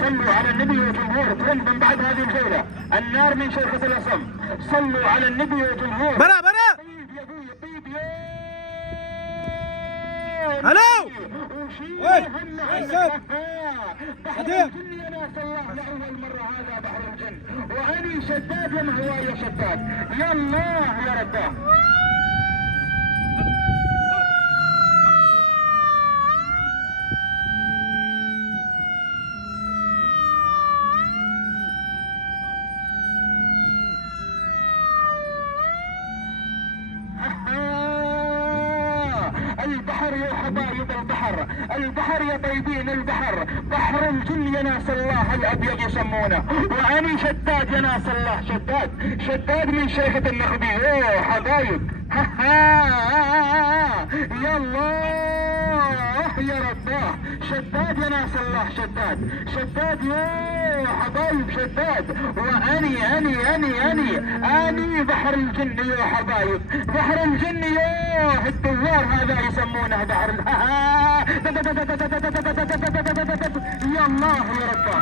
صلوا على النبي وجمهور ترند من بعد هذه الجولة. النار من شركة الأصم. صلوا على النبي وجمهور. برا طيب يا ابوي طيب يا الو وين بحر الجن يا ناس الله لأول مرة هذا بحر الجن وأني شداد يا مهواي يا شداد يا الله يا رباه. البحر يا حبايب البحر، البحر يا طيبين البحر، بحر الجن يا ناس الله الابيض يسمونه، واني شداد يا ناس الله شداد من شركة النخبي. اوه حبايب يا الله يا رباه شداد يا ناس الله شداد يا حبايب شداد واني بحر الجن يا حبايب بحر الجن يا الدوار هذا يسمونه بحر يا الله يا رباه.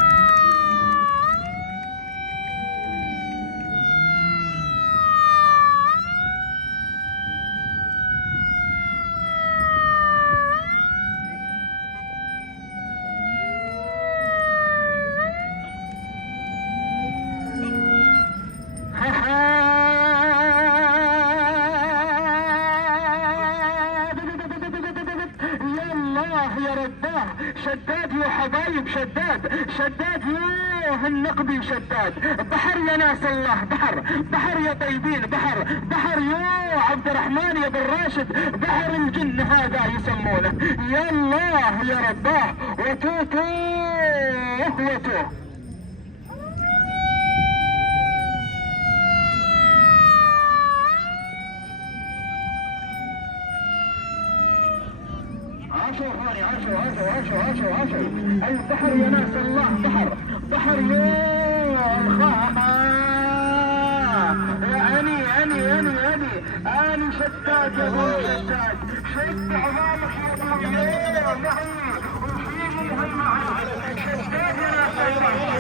يا رباه شداد يا حبايب شداد يا النقبي شداد بحر يا ناس الله بحر يا طيبين بحر يا عبد الرحمن يا بن راشد بحر الجن هذا يسمونه يا الله يا رباه وتوه عاشوا البحر يا ناس الله بحر يا اني شداد يا ابو شداد شد عظامك يا ابو يا معي وشيل شداد يا ناس الله